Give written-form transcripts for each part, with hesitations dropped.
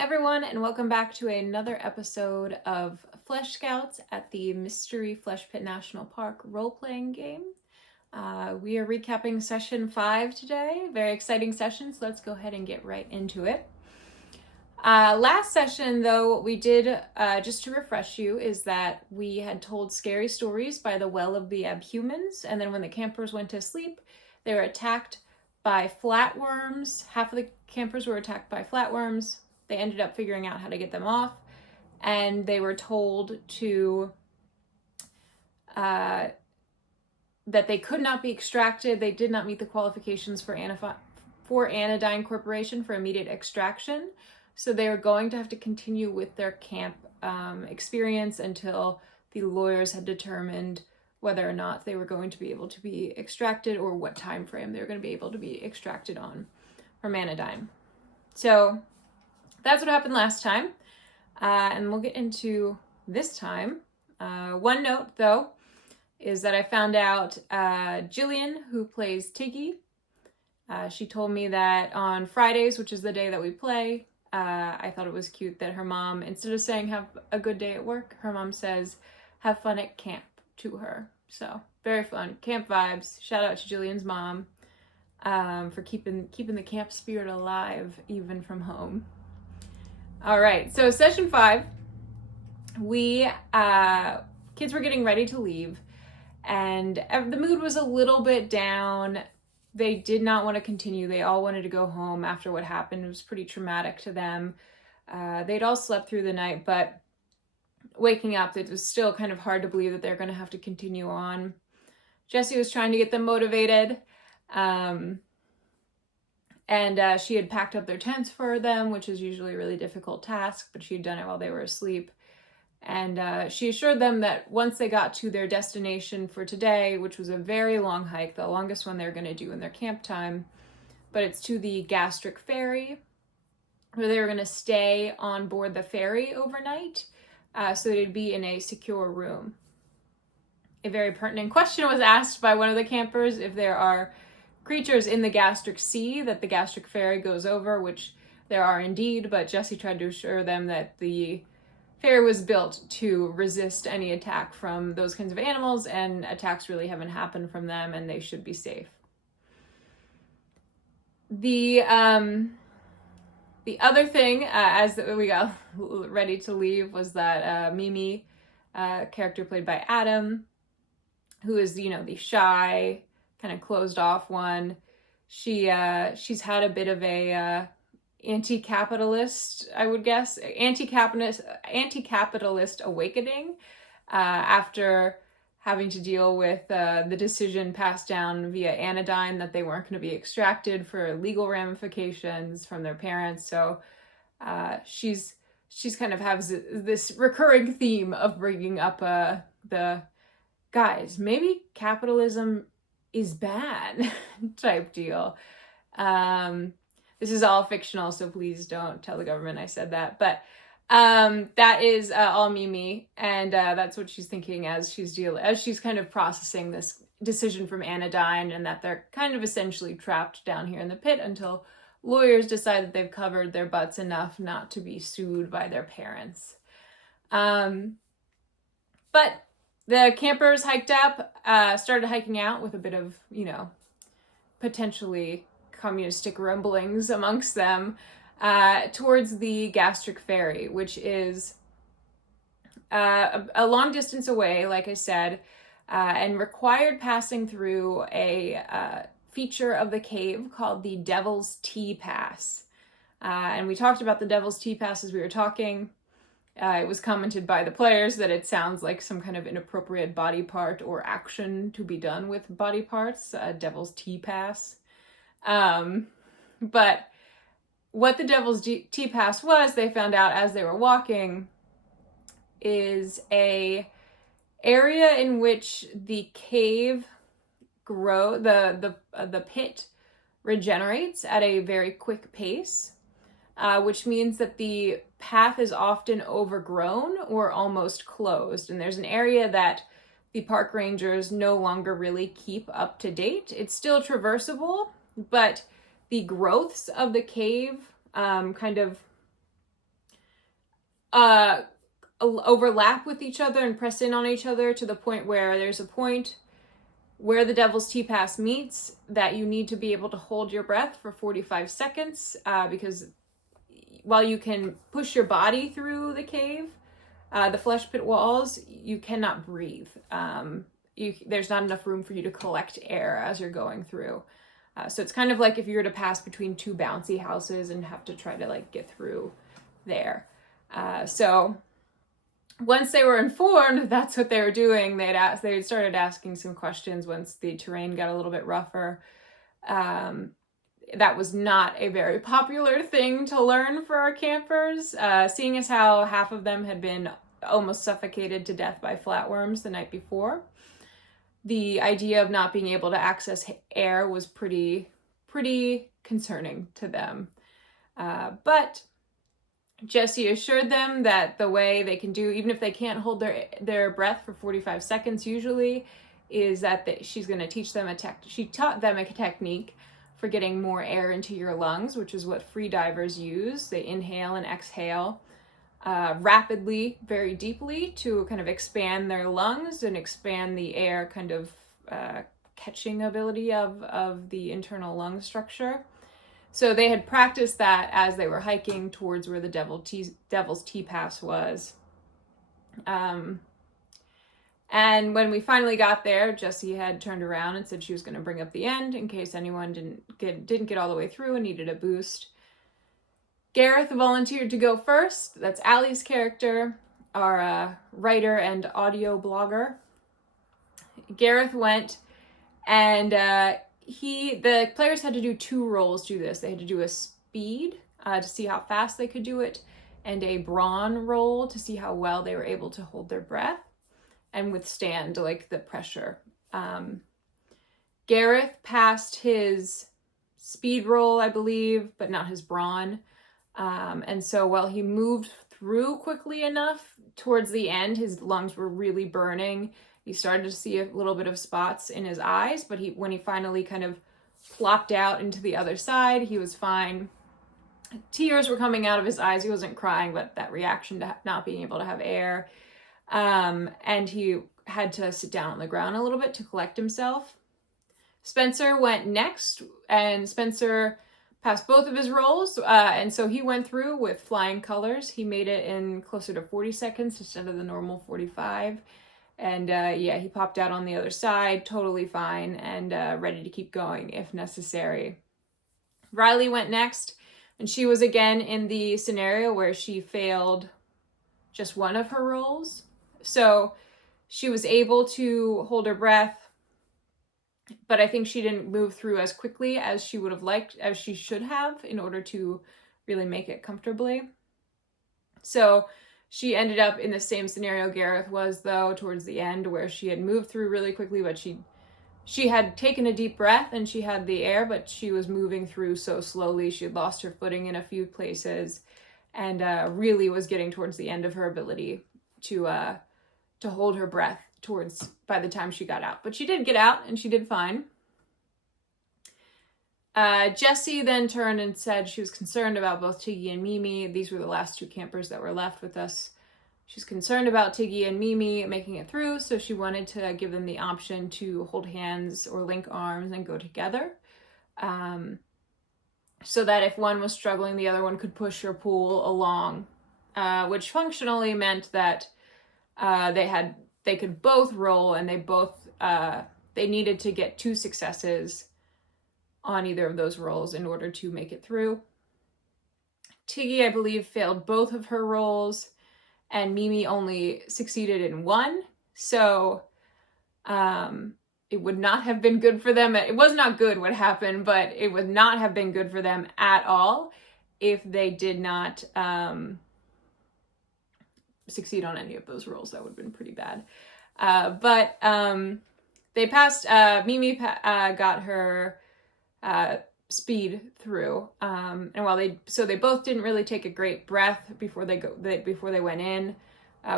everyone, and welcome back to another episode of Flesh Scouts at the Mystery Flesh Pit National Park role-playing game. We are recapping Session 5 today. Very exciting session, so let's go ahead and get right into it. Last session, though, what we did, just to refresh you, is that we had told scary stories by the Well of the Abhumans, and then when the campers went to sleep, they were attacked by flatworms. Half of the campers were attacked by flatworms. They ended up figuring out how to get them off, and they were told to that they could not be extracted. They did not meet the qualifications for Anodyne Corporation for immediate extraction, so they were going to have to continue with their camp experience until the lawyers had determined whether or not they were going to be able to be extracted or what time frame they were going to be able to be extracted on from Anodyne. So that's what happened last time, and we'll get into this time. One note, though, is that I found out Jillian, who plays Tiggy, she told me that on Fridays, which is the day that we play, I thought it was cute that her mom, instead of saying have a good day at work, her mom says have fun at camp to her. So very fun, camp vibes. Shout out to Jillian's mom for keeping the camp spirit alive even from home. All right, so Session 5, we kids were getting ready to leave, and the mood was a little bit down. They did not want to continue. They all wanted to go home after what happened. It was pretty traumatic to them. They'd all slept through the night, but waking up, it was still kind of hard to believe that they're going to have to continue on. Jessie was trying to get them motivated, and she had packed up their tents for them, which is usually a really difficult task, but she had done it while they were asleep. And she assured them that once they got to their destination for today, which was a very long hike, the longest one they're going to do in their camp time, but it's to the Gastric Ferry, where they were going to stay on board the ferry overnight, so they'd be in a secure room. A very pertinent question was asked by one of the campers if there are creatures in the Gastric Sea that the Gastric Ferry goes over, which there are indeed, but Jessie tried to assure them that the ferry was built to resist any attack from those kinds of animals, and attacks really haven't happened from them, and they should be safe. The other thing, as we got ready to leave, was that Mimi, character played by Adam, who is, the shy, kind of closed off one. She's had a bit of a anti-capitalist, I would guess, anti-capitalist awakening after having to deal with the decision passed down via Anodyne that they weren't going to be extracted for legal ramifications from their parents. So she's kind of has this recurring theme of bringing up the guys, maybe capitalism is bad type deal. This is all fictional, so please don't tell the government I said that. But that is all Mimi, and that's what she's thinking as she's kind of processing this decision from Anodyne, and that they're kind of essentially trapped down here in the pit until lawyers decide that they've covered their butts enough not to be sued by their parents. But the campers hiked up, started hiking out with a bit of, potentially communistic rumblings amongst them, towards the Gastric Ferry, which is a long distance away, like I said, and required passing through a feature of the cave called the Devil's Tea Pass. And we talked about the Devil's Tea Pass as we were talking. It was commented by the players that it sounds like some kind of inappropriate body part or action to be done with body parts, Devil's Tea Pass. But what the Devil's Tea Pass was, they found out as they were walking, is a area in which the cave the pit regenerates at a very quick pace, which means that the path is often overgrown or almost closed. And there's an area that the park rangers no longer really keep up to date. It's still traversable, but the growths of the cave kind of overlap with each other and press in on each other to the point where there's a point where the Devil's T-Pass meets that you need to be able to hold your breath for 45 seconds because while you can push your body through the cave, the flesh pit walls, you cannot breathe. There's not enough room for you to collect air as you're going through. So it's kind of like if you were to pass between two bouncy houses and have to try to like get through there. So once they were informed that's what they were doing, they started asking some questions once the terrain got a little bit rougher. That was not a very popular thing to learn for our campers, seeing as how half of them had been almost suffocated to death by flatworms the night before. The idea of not being able to access air was pretty concerning to them. But Jessie assured them that the way they can do, even if they can't hold their breath for 45 seconds usually, is that she's going to teach them she taught them a technique for getting more air into your lungs, which is what free divers use. They inhale and exhale rapidly, very deeply to kind of expand their lungs and expand the air kind of catching ability of the internal lung structure. So they had practiced that as they were hiking towards where the Devil's T-Pass was. And when we finally got there, Jessie had turned around and said she was going to bring up the end in case anyone didn't get all the way through and needed a boost. Gareth volunteered to go first. That's Allie's character, our writer and audio blogger. Gareth went, and the players had to do 2 rolls to do this. They had to do a speed to see how fast they could do it, and a brawn roll to see how well they were able to hold their breath and withstand like the pressure. Gareth passed his speed roll, I believe, but not his brawn. And so while he moved through quickly enough, towards the end, his lungs were really burning. He started to see a little bit of spots in his eyes, but when he finally kind of plopped out into the other side, he was fine. Tears were coming out of his eyes. He wasn't crying, but that reaction to not being able to have air. And he had to sit down on the ground a little bit to collect himself. Spencer went next, and Spencer passed both of his rolls, and so he went through with flying colors. He made it in closer to 40 seconds instead of the normal 45. And he popped out on the other side, totally fine, and ready to keep going if necessary. Riley went next, and she was again in the scenario where she failed just one of her rolls. So she was able to hold her breath, but I think she didn't move through as quickly as she would have liked, as she should have, in order to really make it comfortably. So she ended up in the same scenario Gareth was, though, towards the end, where she had moved through really quickly, but she had taken a deep breath and she had the air, but she was moving through so slowly. She had lost her footing in a few places and really was getting towards the end of her ability to hold her breath by the time she got out. But she did get out and she did fine. Jessie then turned and said she was concerned about both Tiggy and Mimi. These were the last 2 campers that were left with us. She's concerned about Tiggy and Mimi making it through, so she wanted to give them the option to hold hands or link arms and go together. So that if one was struggling, the other one could push or pull along, which functionally meant that they could both roll, and they needed to get 2 successes on either of those rolls in order to make it through. Tiggy, I believe, failed both of her rolls, and Mimi only succeeded in 1. So it would not have been good for them. It was not good what happened, but it would not have been good for them at all if they did not succeed on any of those rolls. That would have been pretty bad. But they passed. Mimi got her speed through, and while they both didn't really take a great breath before they went in.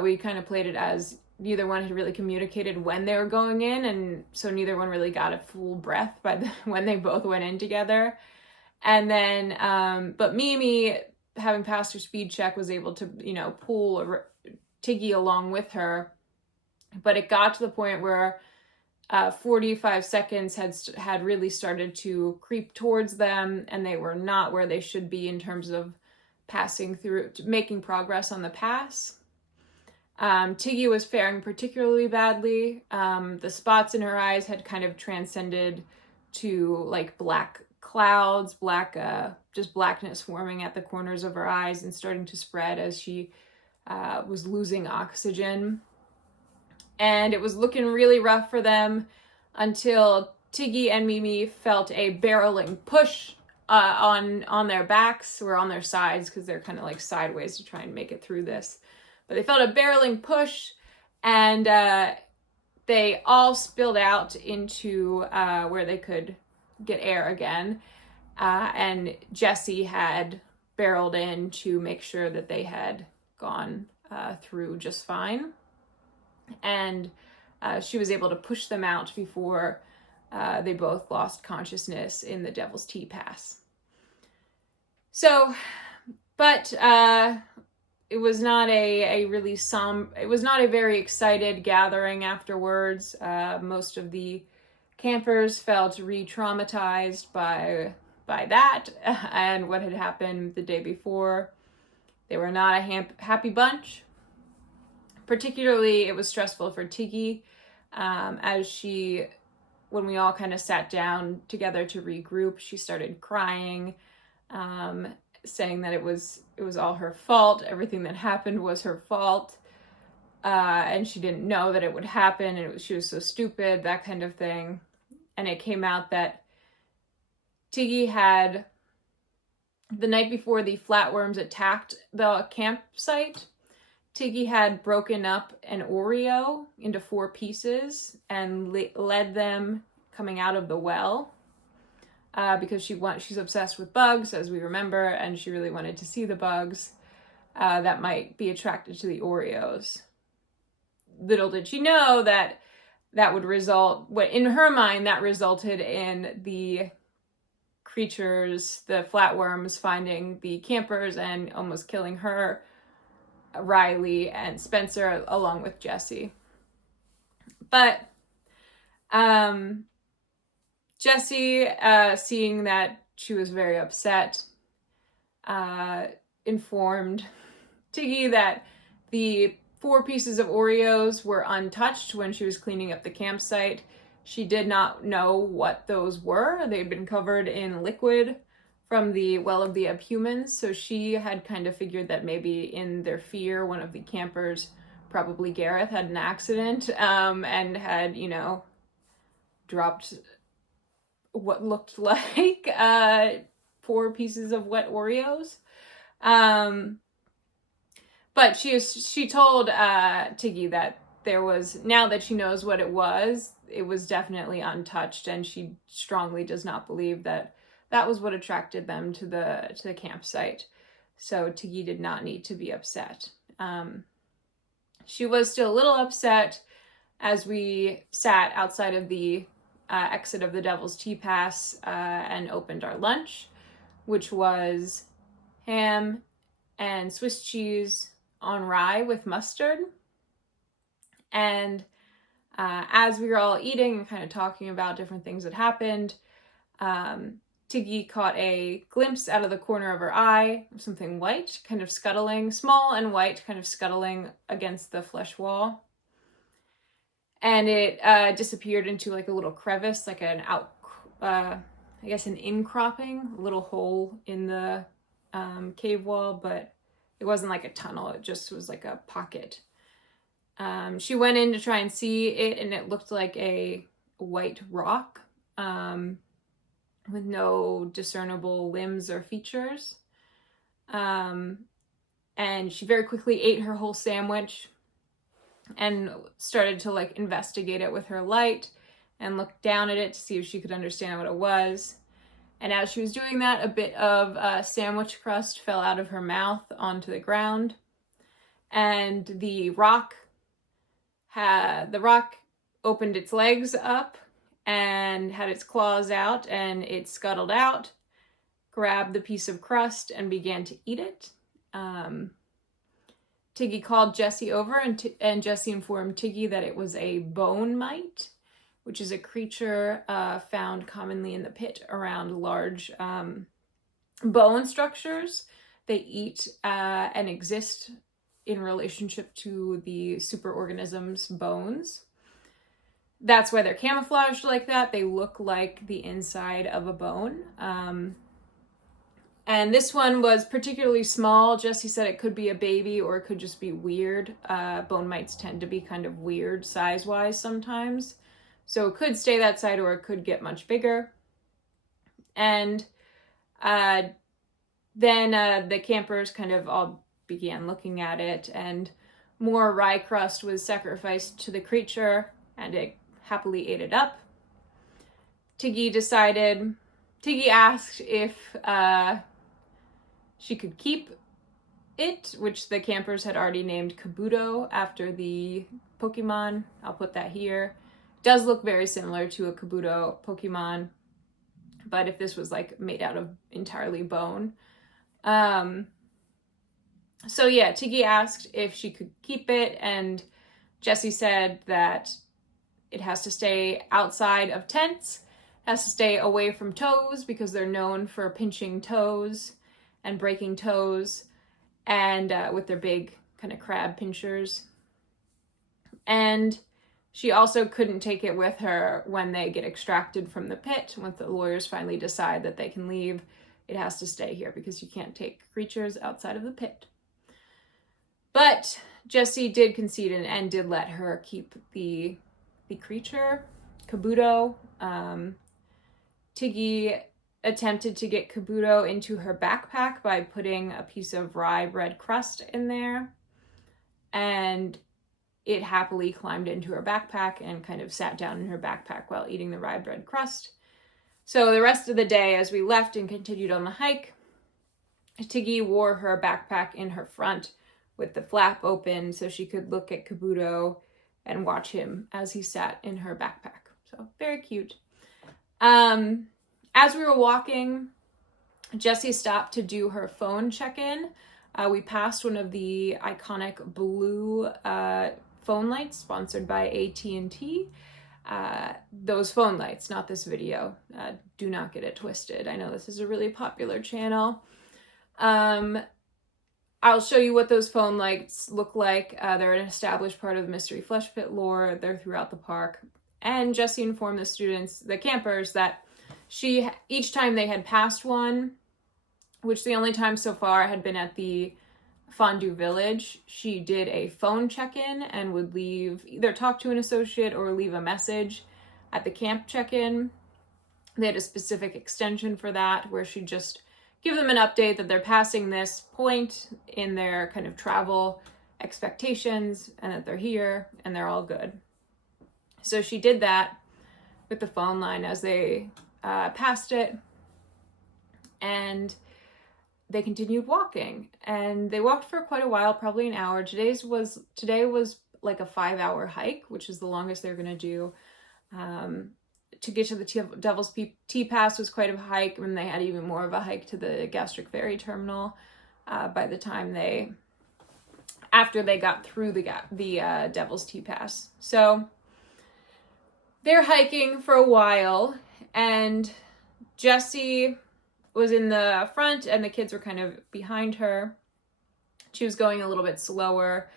We kind of played it as neither one had really communicated when they were going in, and so neither one really got a full breath when they both went in together. And then but Mimi having passed her speed check, was able to, pull Tiggy along with her. But it got to the point where 45 seconds had really started to creep towards them, and they were not where they should be in terms of passing through, making progress on the pass. Tiggy was faring particularly badly. The spots in her eyes had kind of transcended to like black clouds, just blackness forming at the corners of her eyes and starting to spread as she was losing oxygen. And it was looking really rough for them until Tiggy and Mimi felt a barreling push on their backs, or on their sides, because they're kind of like sideways to try and make it through this. But they felt a barreling push, and they all spilled out into where they could get air again. And Jessie had barreled in to make sure that they had gone through just fine. And she was able to push them out before they both lost consciousness in the Devil's Tea Pass. So, but it was not a really it was not a very excited gathering afterwards. Most of the campers felt re-traumatized by that and what had happened the day before. They were not a happy bunch. Particularly, it was stressful for Tiggy, when we all kind of sat down together to regroup, she started crying, saying that it was all her fault. Everything that happened was her fault, and she didn't know that it would happen, and she was so stupid, that kind of thing. And it came out that Tiggy had, the night before the flatworms attacked the campsite, Tiggy had broken up an Oreo into 4 pieces and led them coming out of the well because she's obsessed with bugs, as we remember, and she really wanted to see the bugs that might be attracted to the Oreos. Little did she know that would result, in her mind, that resulted in the creatures, the flatworms, finding the campers and almost killing her, Riley, and Spencer, along with Jessie. But Jessie, seeing that she was very upset, informed Tiggy that the 4 pieces of Oreos were untouched when she was cleaning up the campsite. She did not know what those were. They had been covered in liquid from the Well of the Abhumans, so she had kind of figured that maybe in their fear, one of the campers, probably Gareth, had an accident and had, dropped what looked like 4 pieces of wet Oreos. But she told Tiggy that there was, now that she knows what it was definitely untouched, and she strongly does not believe that was what attracted them to the campsite. So Tiggy did not need to be upset. She was still a little upset as we sat outside of the exit of the Devil's Tea Pass and opened our lunch, which was ham and Swiss cheese on rye with mustard. And as we were all eating and kind of talking about different things that happened, Tiggy caught a glimpse out of the corner of her eye of something white, kind of scuttling, small and white, kind of scuttling against the flesh wall. And it disappeared into like a little crevice, like an an incropping, a little hole in the cave wall, but it wasn't like a tunnel, it just was like a pocket. She went in to try and see it, and it looked like a white rock with no discernible limbs or features. And she very quickly ate her whole sandwich and started to like investigate it with her light and look down at it to see if she could understand what it was. And as she was doing that, a bit of sandwich crust fell out of her mouth onto the ground, and the rock opened its legs up and had its claws out, and it scuttled out grabbed the piece of crust and began to eat it. Tiggy called Jessie over, and Jessie informed Tiggy that it was a bone mite, which is a creature found commonly in the pit around large bone structures. They eat and exist in relationship to the superorganism's bones. That's why they're camouflaged like that. They look like the inside of a bone. And this one was particularly small. Jessie said it could be a baby or it could just be weird. Bone mites tend to be kind of weird size-wise sometimes. So it could stay that size or it could get much bigger. And then the campers kind of all began looking at it, and more rye crust was sacrificed to the creature, and it happily ate it up. Tiggy asked if she could keep it, which the campers had already named Kabuto after the Pokemon. I'll put that here. It does look very similar to a Kabuto Pokemon, but if this was like made out of entirely bone. So yeah, Tiggy asked if she could keep it, and Jessie said that it has to stay outside of tents, has to stay away from toes because they're known for pinching toes and breaking toes, and with their big kind of crab pinchers. And she also couldn't take it with her when they get extracted from the pit. Once the lawyers finally decide that they can leave, it has to stay here because you can't take creatures outside of the pit. But Jessie did concede and did let her keep the creature, Kabuto. Tiggy attempted to get Kabuto into her backpack by putting a piece of rye bread crust in there, and it happily climbed into her backpack and kind of sat down in her backpack while eating the rye bread crust. So the rest of the day, as we left and continued on the hike, Tiggy wore her backpack in her front with the flap open so she could look at Kabuto and watch him as he sat in her backpack. So very cute. As we were walking, Jessie stopped to do her phone check-in. We passed one of the iconic blue phone lights sponsored by AT&T. Those phone lights, not this video. Do not get it twisted. I know this is a really popular channel. I'll show you what those phone lights look like. They're an established part of the Mystery Flesh Pit lore. They're throughout the park. And Jessie informed the students, the campers, that each time they had passed one, which the only time so far had been at the Fondue Village, she did a phone check-in and would either talk to an associate or leave a message at the camp check-in. They had a specific extension for that where she'd just give them an update that they're passing this point in their kind of travel expectations and that they're here and they're all good. So she did that with the phone line as they passed it, and they continued walking, and they walked for quite a while, probably an hour. Today was like a 5-hour hike, which is the longest they're going to do. To get to the Devil's Tea Pass was quite a hike, and they had even more of a hike to the Gastric Ferry Terminal by the time after they got through the Devil's Tea Pass. So they're hiking for a while, and Jessie was in the front and the kids were kind of behind her. She was going a little bit slower,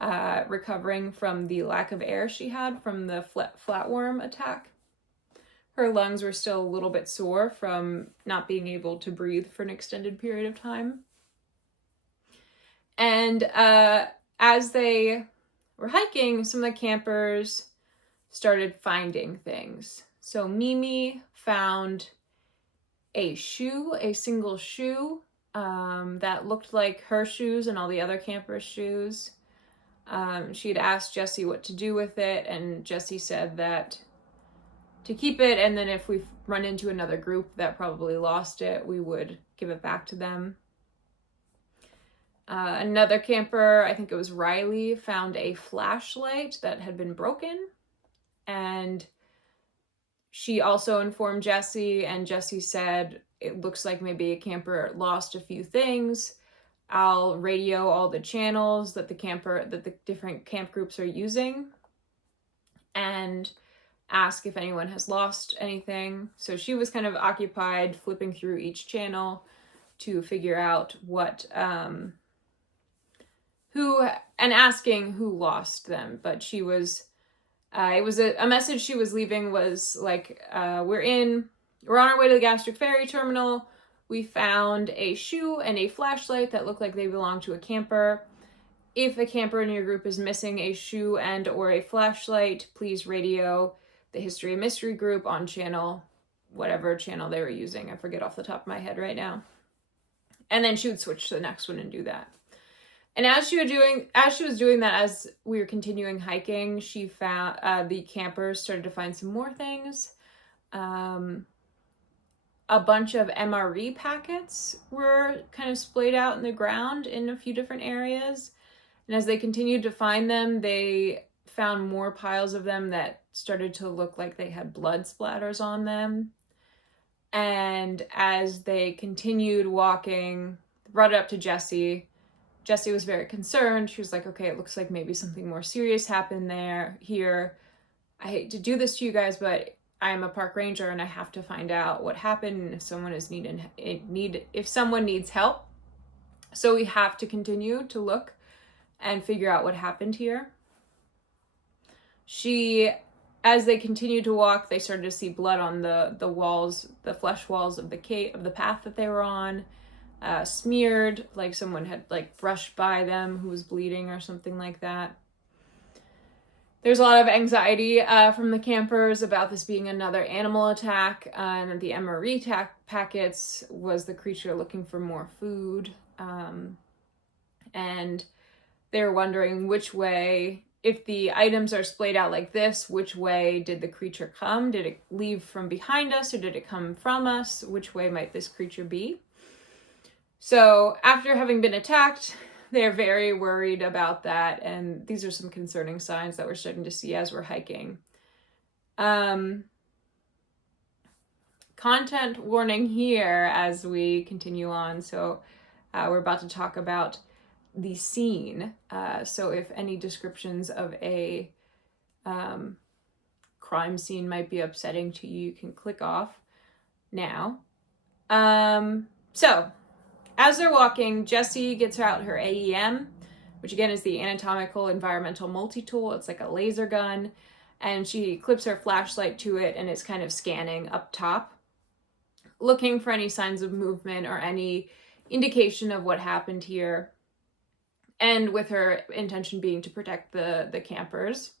recovering from the lack of air she had from the flatworm attack. Her lungs were still a little bit sore from not being able to breathe for an extended period of time. And as they were hiking, some of the campers started finding things. So Mimi found a single shoe that looked like her shoes and all the other campers' shoes. She had asked Jessie what to do with it, and Jessie said that to keep it, and then if we run into another group that probably lost it, we would give it back to them. Another camper, I think it was Riley, found a flashlight that had been broken, and she also informed Jessie, and Jessie said it looks like maybe a camper lost a few things, I'll radio all the channels that the different camp groups are using and ask if anyone has lost anything. So she was kind of occupied flipping through each channel to figure out who, and asking who lost them. But she was, it was a message she was leaving was like, we're on our way to the gastric ferry terminal. We found a shoe and a flashlight that look like they belong to a camper. If a camper in your group is missing a shoe and or a flashlight, please radio the History and Mystery group on whatever channel they were using. I forget off the top of my head right now. And then she would switch to the next one and do that. And as she was doing that, as we were continuing hiking, she found the campers started to find some more things. A bunch of MRE packets were kind of splayed out in the ground in a few different areas. And as they continued to find them, they found more piles of them that started to look like they had blood splatters on them. And as they continued walking, brought it up to Jessie. Jessie was very concerned. She was like, okay, it looks like maybe something more serious happened here. I hate to do this to you guys, but I'm a park ranger and I have to find out what happened and if someone needs help. So we have to continue to look and figure out what happened here. As they continued to walk, they started to see blood on the walls, the flesh walls of the path that they were on, smeared, like someone had like brushed by them who was bleeding or something like that. There's a lot of anxiety from the campers about this being another animal attack, and the MRE packets was the creature looking for more food. And they're wondering which way, if the items are splayed out like this, which way did the creature come? Did it leave from behind us or did it come from us? Which way might this creature be? So after having been attacked, they're very worried about that, and these are some concerning signs that we're starting to see as we're hiking. Content warning here as we continue on. So we're about to talk about the scene. So if any descriptions of a crime scene might be upsetting to you, you can click off now. So as they're walking, Jessie gets out her AEM, which again is the Anatomical Environmental Multi-Tool. It's like a laser gun, and she clips her flashlight to it and is kind of scanning up top, looking for any signs of movement or any indication of what happened here, and with her intention being to protect the campers.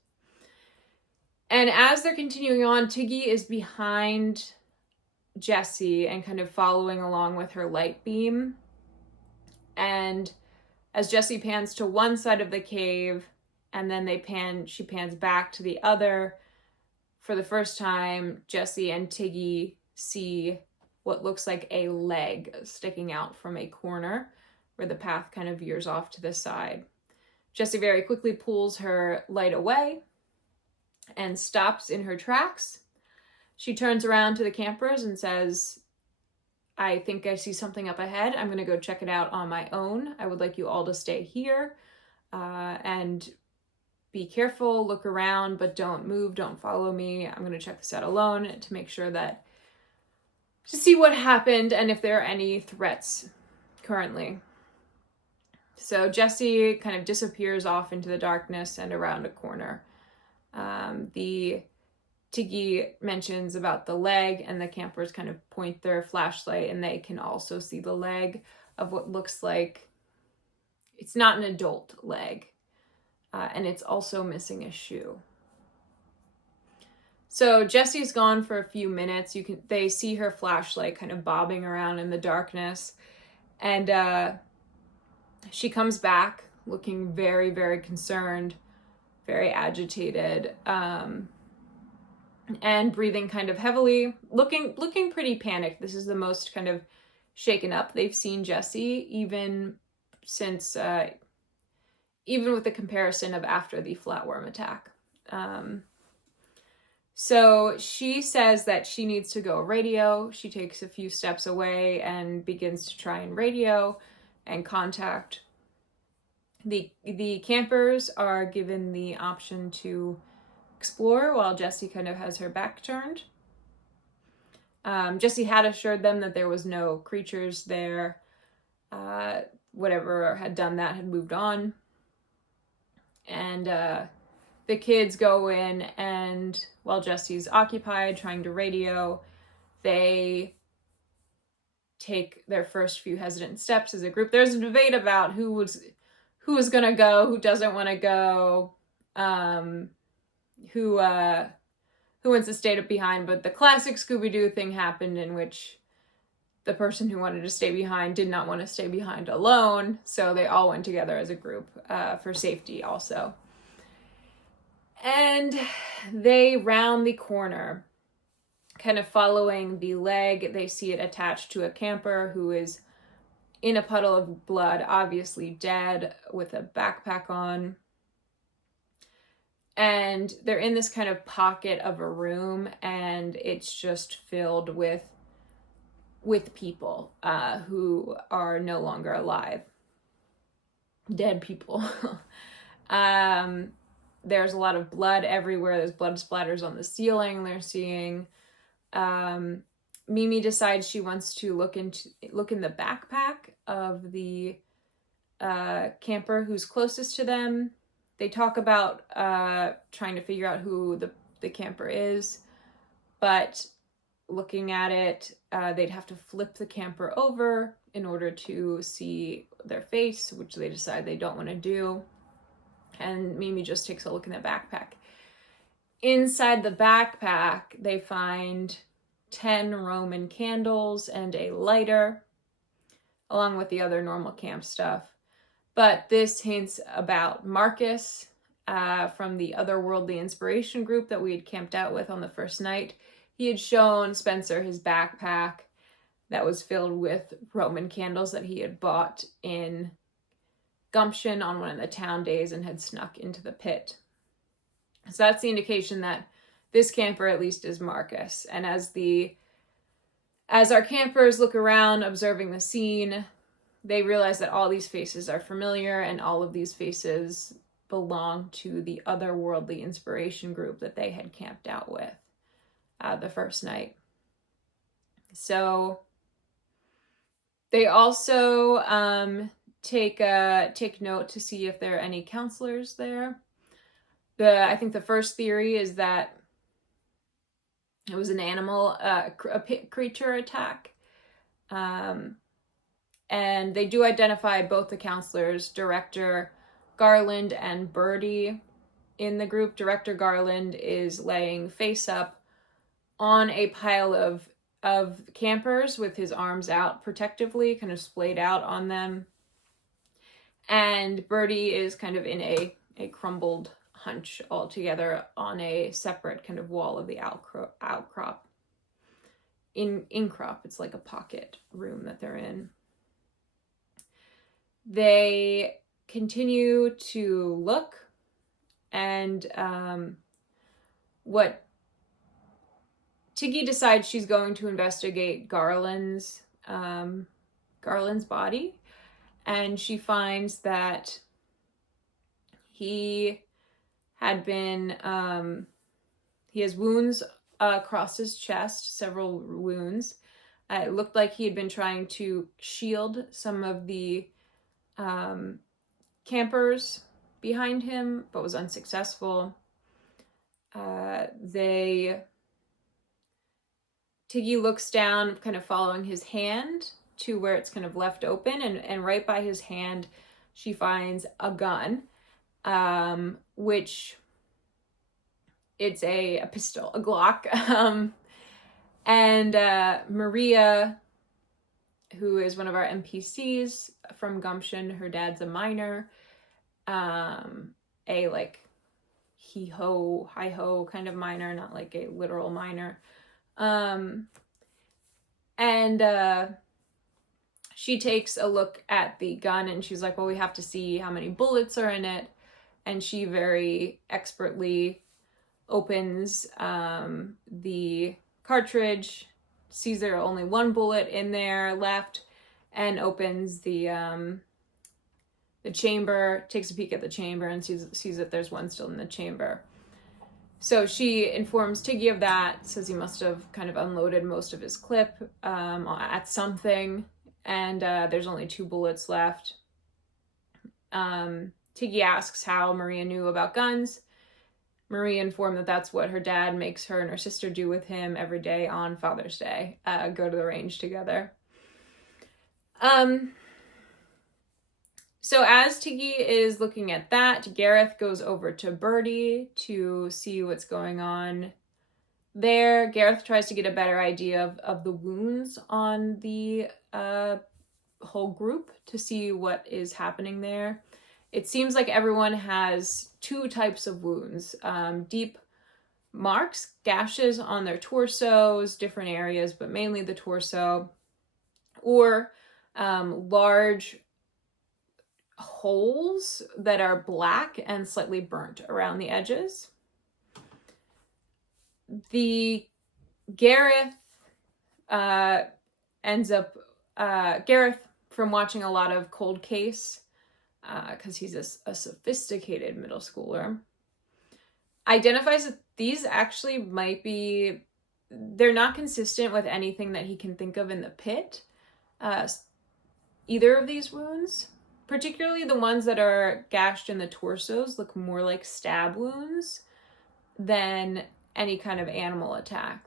And as they're continuing on, Tiggy is behind Jessie and kind of following along with her light beam. And as Jessie pans to one side of the cave, and then she pans back to the other, for the first time, Jessie and Tiggy see what looks like a leg sticking out from a corner where the path kind of veers off to the side. Jessie very quickly pulls her light away and stops in her tracks. She turns around to the campers and says, I think I see something up ahead. I'm going to go check it out on my own. I would like you all to stay here and be careful, look around, but don't move, don't follow me. I'm going to check this out alone to make sure to see what happened and if there are any threats currently. So Jessie kind of disappears off into the darkness and around a corner. The Tiggy mentions about the leg, and the campers kind of point their flashlight and they can also see the leg of what looks like, it's not an adult leg, and it's also missing a shoe. So Jessie's gone for a few minutes. They see her flashlight kind of bobbing around in the darkness, and she comes back looking very, very concerned, very agitated, and breathing kind of heavily, looking pretty panicked. This is the most kind of shaken up they've seen Jessie, even with the comparison of after the flatworm attack. So she says that she needs to go radio. She takes a few steps away and begins to try and radio and contact. The campers are given the option to explore while Jessie kind of has her back turned. Jessie had assured them that there was no creatures there. Whatever had done that had moved on. And the kids go in, and while Jessie's occupied trying to radio, they take their first few hesitant steps as a group. There's a debate about who was gonna go, who doesn't want to go, who wants to stay behind. But the classic Scooby-Doo thing happened, in which the person who wanted to stay behind did not want to stay behind alone, so they all went together as a group for safety also. And they round the corner, kind of following the leg. They see it attached to a camper who is in a puddle of blood, obviously dead, with a backpack on. And they're in this kind of pocket of a room, and it's just filled with people who are no longer alive. Dead people. There's a lot of blood everywhere. There's blood splatters on the ceiling. They're seeing. Mimi decides she wants to look in the backpack of the camper who's closest to them. They talk about trying to figure out who the camper is, but looking at it, they'd have to flip the camper over in order to see their face, which they decide they don't want to do. And Mimi just takes a look in the backpack. Inside the backpack, they find 10 Roman candles and a lighter, along with the other normal camp stuff. But this hints about Marcus from the Otherworldly Inspiration group that we had camped out with on the first night. He had shown Spencer his backpack that was filled with Roman candles that he had bought in Gumption on one of the town days and had snuck into the pit. So that's the indication that this camper at least is Marcus. And as our campers look around observing the scene, they realize that all these faces are familiar, and all of these faces belong to the Otherworldly Inspiration group that they had camped out with the first night. So they also take note to see if there are any counselors there. I think the first theory is that it was an animal, a creature attack. And they do identify both the counselors, Director Garland and Birdie, in the group. Director Garland is laying face up on a pile of campers with his arms out protectively, kind of splayed out on them. And Birdie is kind of in a crumbled hunch altogether on a separate kind of wall of the outcrop. Incrop, it's like a pocket room that they're in. They continue to look, and what Tiggy decides she's going to investigate Garland's body, and she finds that he had been he has wounds across his chest, several wounds. It looked like he had been trying to shield some of the campers behind him, but was unsuccessful. Tiggy looks down, kind of following his hand to where it's kind of left open, and right by his hand, she finds a gun, which it's a pistol, a Glock. And Maria, who is one of our NPCs from Gumption, her dad's a miner, a like hi-ho kind of miner, not like a literal miner. She takes a look at the gun and she's like, well, we have to see how many bullets are in it. And she very expertly opens the cartridge, sees there are only one bullet in there left, and opens the chamber, takes a peek at the chamber, and sees that there's one still in the chamber. So she informs Tiggy of that, says he must have kind of unloaded most of his clip at something, and there's only 2 bullets left. Tiggy asks how Maria knew about guns. Maria informed that that's what her dad makes her and her sister do with him every day on Father's Day, go to the range together. So as Tiggy is looking at that, Gareth goes over to Birdie to see what's going on there. Gareth tries to get a better idea of the wounds on the whole group to see what is happening there. It seems like everyone has 2 types of wounds. Deep marks, gashes on their torsos, different areas, but mainly the torso, or large holes that are black and slightly burnt around the edges. The Gareth Gareth, from watching a lot of Cold Case, because he's a sophisticated middle schooler, identifies that these actually might be, they're not consistent with anything that he can think of in the pit. Either of these wounds, particularly the ones that are gashed in the torsos, look more like stab wounds than any kind of animal attack.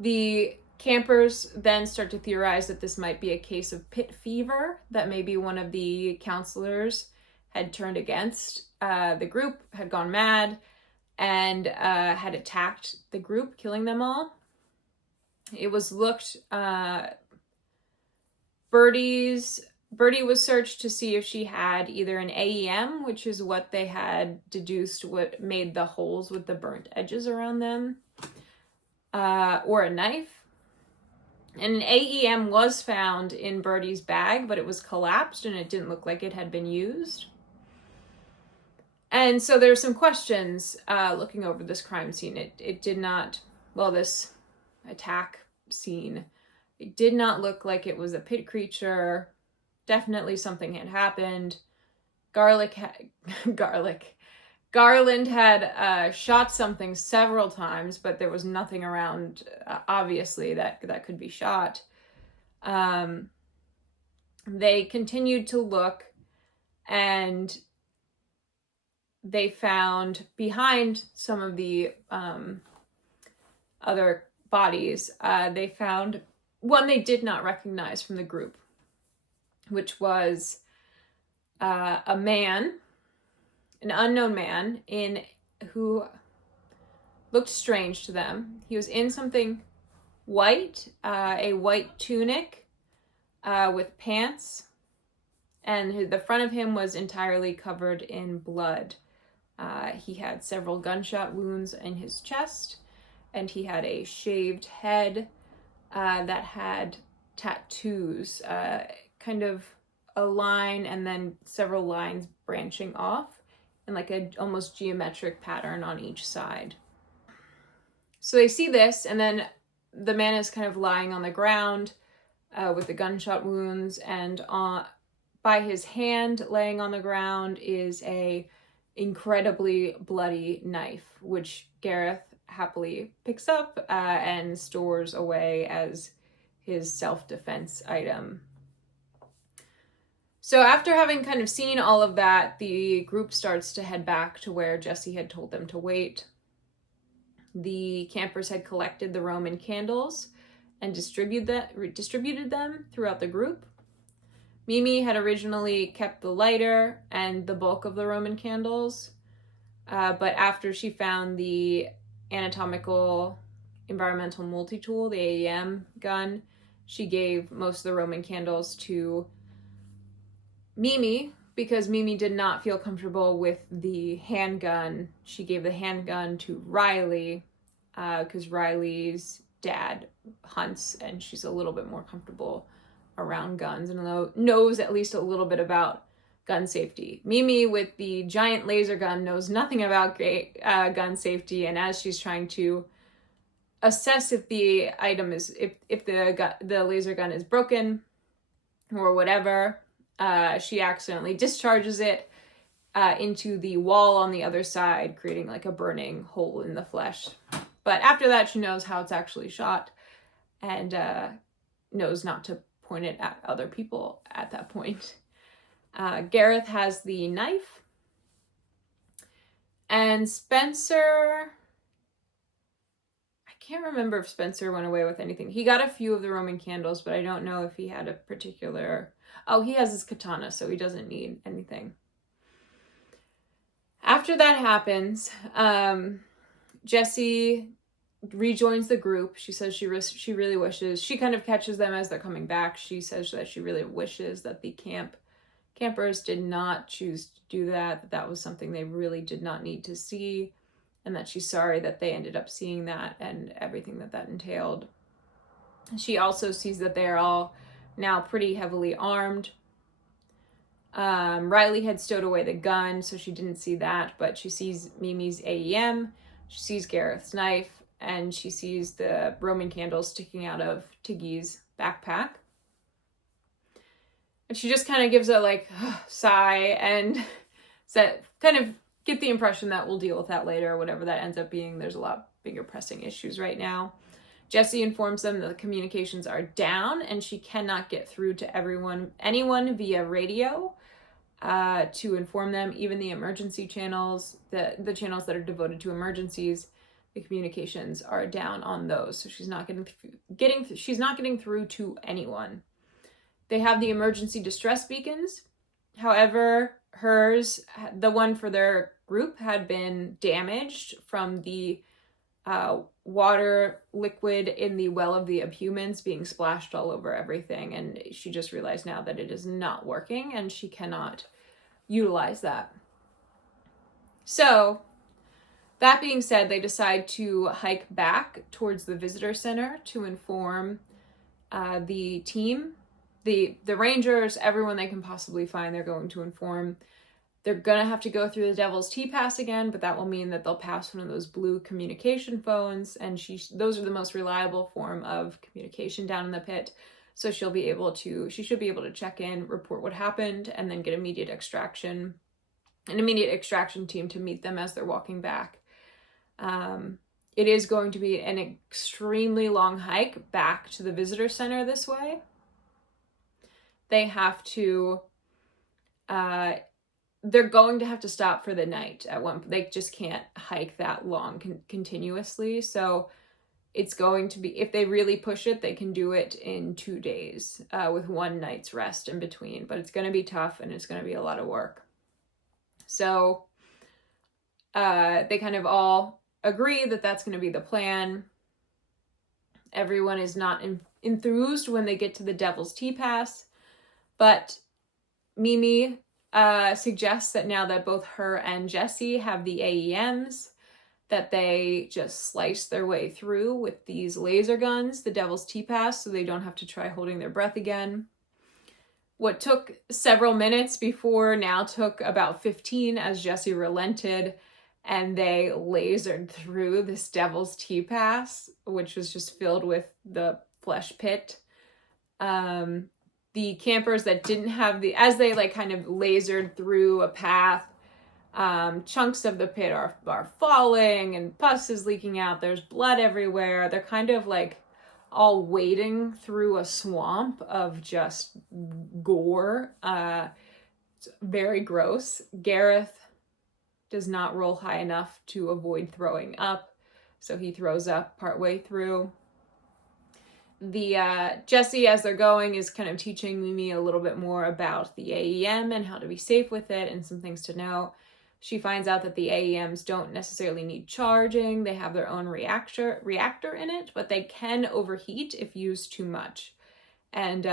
The campers then start to theorize that this might be a case of pit fever, that maybe one of the counselors had turned against the group, had gone mad, and had attacked the group, killing them all. It was looked... Birdie was searched to see if she had either an AEM, which is what they had deduced what made the holes with the burnt edges around them, or a knife. And an AEM was found in Birdie's bag, but it was collapsed and it didn't look like it had been used. And so there's some questions looking over this crime scene. It did not, well, this attack scene, it did not look like it was a pit creature. Definitely something had happened. Garland had shot something several times, but there was nothing around, obviously, that could be shot. They continued to look, and they found behind some of the other bodies, they found one they did not recognize from the group, which was a man, an unknown man, who looked strange to them. He was in something white, a white tunic with pants, and the front of him was entirely covered in blood. He had several gunshot wounds in his chest, and he had a shaved head that had tattoos, kind of a line and then several lines branching off in like a almost geometric pattern on each side. So they see this, and then the man is kind of lying on the ground with the gunshot wounds, and by his hand laying on the ground is a incredibly bloody knife, which Gareth happily picks up and stores away as his self-defense item. So after having kind of seen all of that, the group starts to head back to where Jesse had told them to wait. The campers had collected the Roman candles and distributed them throughout the group. Mimi had originally kept the lighter and the bulk of the Roman candles, but after she found the anatomical environmental multi-tool, the AEM gun, she gave most of the Roman candles to Mimi, because Mimi did not feel comfortable with the handgun. She gave the handgun to Riley, because Riley's dad hunts and she's a little bit more comfortable around guns and knows at least a little bit about gun safety. Mimi, with the giant laser gun, knows nothing about gun safety, and as she's trying to assess if the item is, if the laser gun is broken or whatever, she accidentally discharges it into the wall on the other side, creating like a burning hole in the flesh. But after that, she knows how it's actually shot and knows not to point it at other people at that point. Gareth has the knife. And Spencer, I can't remember if Spencer went away with anything. He got a few of the Roman candles, but I don't know if he had a particular... Oh, he has his katana, so he doesn't need anything. After that happens, Jessie rejoins the group. She says she really wishes, she kind of catches them as they're coming back. She says that she really wishes that the campers did not choose to do that, that was something they really did not need to see, and that she's sorry that they ended up seeing that and everything that entailed. She also sees that they are all now pretty heavily armed. Riley had stowed away the gun, so she didn't see that, but she sees Mimi's AEM, she sees Gareth's knife, and she sees the Roman candles sticking out of Tiggy's backpack. And she just kind of gives a like sigh and kind of get the impression that we'll deal with that later, whatever that ends up being. There's a lot bigger pressing issues right now. Jessie informs them that the communications are down and she cannot get through to anyone via radio to inform them. Even the emergency channels, the channels that are devoted to emergencies, the communications are down on those. So she's not getting through to anyone. They have the emergency distress beacons. However, hers, the one for their group, had been damaged from the water liquid in the well of the Abhumans being splashed all over everything. And she just realized now that it is not working and she cannot utilize that. So, that being said, they decide to hike back towards the visitor center to inform the team. The rangers, everyone they can possibly find, they're going to inform. They're going to have to go through the Devil's T-Pass again, but that will mean that they'll pass one of those blue communication phones, and those are the most reliable form of communication down in the pit. So she should be able to check in, report what happened, and then get an immediate extraction team to meet them as they're walking back. It is going to be an extremely long hike back to the visitor center this way. They have to, they're going to have to stop for the night at one point. They just can't hike that long continuously. So it's going to be, if they really push it, they can do it in 2 days with one night's rest in between. But it's going to be tough and it's going to be a lot of work. So they kind of all agree that that's going to be the plan. Everyone is not enthused when they get to the Devil's T-Pass. But Mimi suggests that now that both her and Jessie have the AEMs, that they just slice their way through with these laser guns, the Devil's T-Pass, so they don't have to try holding their breath again. What took several minutes before now took about 15 as Jessie relented and they lasered through this Devil's T-Pass, which was just filled with the flesh pit. The campers that didn't have as they like kind of lasered through a path, chunks of the pit are falling and pus is leaking out. There's blood everywhere. They're kind of like all wading through a swamp of just gore. It's very gross. Gareth does not roll high enough to avoid throwing up, so he throws up partway through. The Jessie, as they're going, is kind of teaching Mimi a little bit more about the AEM and how to be safe with it and some things to know. She finds out that the AEMs don't necessarily need charging. They have their own reactor in it, but they can overheat if used too much. And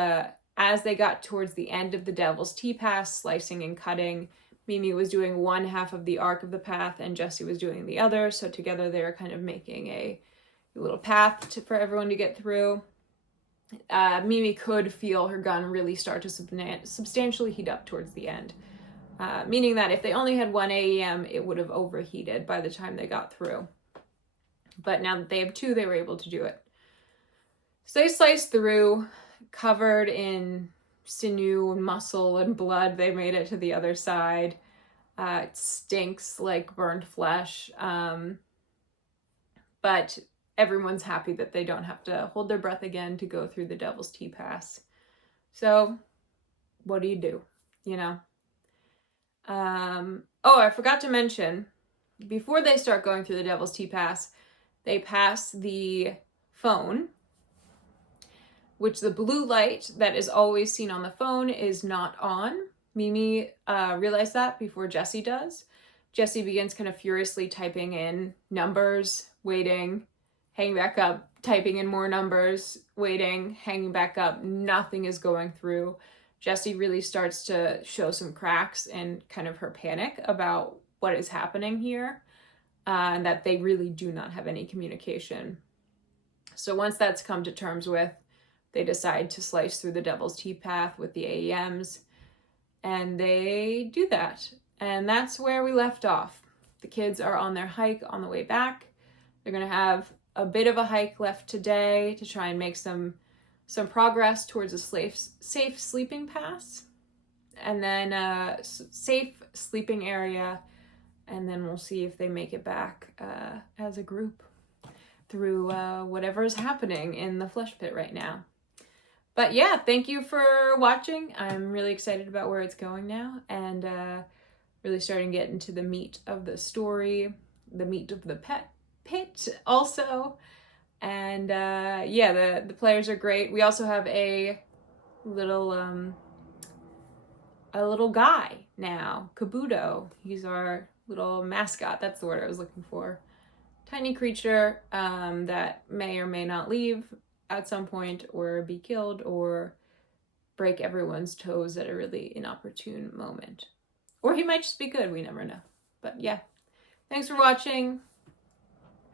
as they got towards the end of the Devil's T-Pass, slicing and cutting, Mimi was doing one half of the arc of the path and Jessie was doing the other. So together they were kind of making a little path for everyone to get through. Mimi could feel her gun really start to substantially heat up towards the end. meaning that if they only had one AEM, it would have overheated by the time they got through. But now that they have two, they were able to do it. So they sliced through, covered in sinew and muscle and blood. They made it to the other side. It stinks like burnt flesh. But everyone's happy that they don't have to hold their breath again to go through the Devil's Tea Pass. So what do? You know? Oh, I forgot to mention, before they start going through the Devil's Tea Pass, they pass the phone, which the blue light that is always seen on the phone is not on. Mimi realized that before Jessie does. Jessie begins kind of furiously typing in numbers, waiting, hanging back up, typing in more numbers, waiting, hanging back up. Nothing is going through. Jessie really starts to show some cracks in kind of her panic about what is happening here, and that they really do not have any communication. So once that's come to terms with, they decide to slice through the Devil's Tea Path with the AEMs, and they do that. And that's where we left off. The kids are on their hike on the way back. They're going to have a bit of a hike left today to try and make some progress towards a safe sleeping pass, and then a safe sleeping area, and then we'll see if they make it back as a group through whatever is happening in the flesh pit right now. But yeah, thank you for watching. I'm really excited about where it's going now, and really starting to get into the meat of the story, the meat of the pit also. And yeah, the players are great. We also have a little guy now, Kabuto. He's our little mascot. That's the word I was looking for. Tiny creature that may or may not leave at some point, or be killed, or break everyone's toes at a really inopportune moment. Or he might just be good, we never know. But yeah, thanks for watching.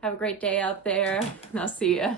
Have a great day out there. I'll see ya.